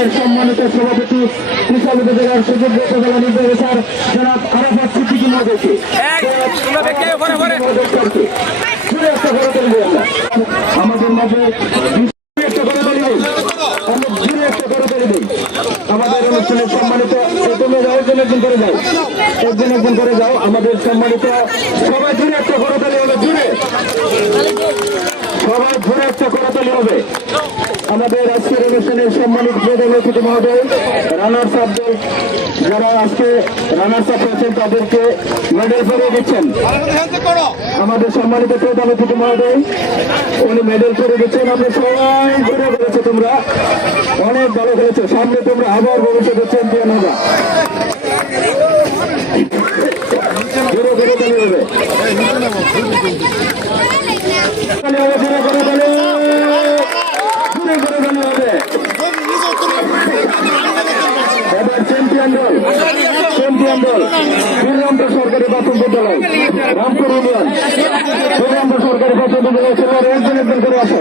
আমাদের সম্মানিত সভাপতি ত্রিশাল উপজেলার সুযোগ্য উপজেলা নির্বাহী স্যার জনাব আরাফাত সিদ্দিকী মহোদয়কে আমাদের মাঝে আমাদের অনুষ্ঠানের সম্মানিত একজন করে যাও একজন করে যাও আমাদের সম্মানিত সবাই জুড়ে একটা করতালি হবে জুড়ে সবাই ঘুরে একটা করতালি হবে আমাদের আজকের অনুষ্ঠানের সম্মানিত প্রধান অতিথি মহোদয় রানার্স আপ দল যারা আজকে রানার্স আপ হয়েছেন তাদেরকে মেডেল করে দিচ্ছেন আমাদের সম্মানিত প্রধান অতিথি মহোদয় উনি মেডেল করে দিচ্ছেন আমরা সবাই ঘুরে করেছো তোমরা অনেক ভালো খেলেছো সামনে তোমরা আবার ভবিষ্যতের চ্যাম্পিয়ন হবে ঘুরে ঘুরে তালি হবে এবার চ্যাম্পিয়ন দল শ্রীরামপুর সরকারি প্রাথমিক বিদ্যালয় রামপুর ইউনিয়ন শ্রীরামপুর সরকারি প্রাথমিক বিদ্যালয় একজন করে আসো